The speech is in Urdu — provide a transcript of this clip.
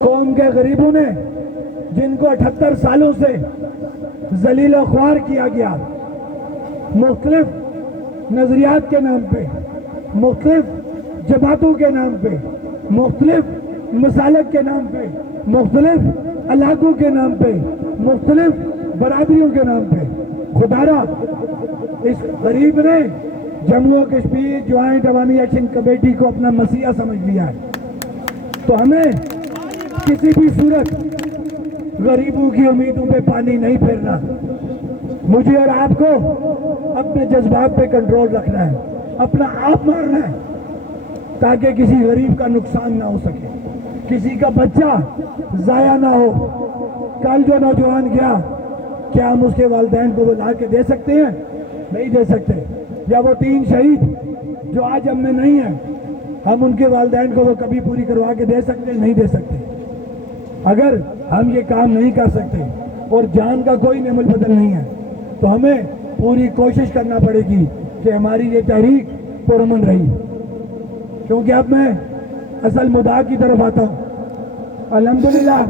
قوم کے غریبوں نے جن کو 78 سالوں سے ذلیل و خوار کیا گیا، مختلف نظریات کے نام پہ، مختلف جماعتوں کے نام پہ، مختلف مسالک کے نام پہ، مختلف علاقوں کے نام پہ، مختلف برادریوں کے نام پہ، خدارا اس غریب نے جموں و کشمیر جوائنٹ عوامی ایکشن کمیٹی کو اپنا مسیحا سمجھ لیا ہے۔ تو ہمیں کسی بھی صورت غریبوں کی امیدوں پہ پانی نہیں پھیرنا، مجھے اور آپ کو اپنے جذبات پہ کنٹرول رکھنا ہے، اپنا آپ مارنا ہے تاکہ کسی غریب کا نقصان نہ ہو سکے، کسی کا بچہ ضائع نہ ہو۔ کل جو نوجوان گیا، کیا ہم اس کے والدین کو وہ لا کے دے سکتے ہیں؟ نہیں دے سکتے۔ یا وہ 3 شہید جو آج ہم میں نہیں ہیں، ہم ان کے والدین کو وہ کبھی پوری کروا کے دے سکتے ہیں؟ نہیں دے سکتے۔ اگر ہم یہ کام نہیں کر سکتے اور جان کا کوئی نعمت بدل نہیں ہے تو ہمیں پوری کوشش کرنا پڑے گی کہ ہماری یہ تحریک پرامن رہی۔ کیونکہ اب میں اصل مدعا کی طرف آتا ہوں۔ الحمدللہ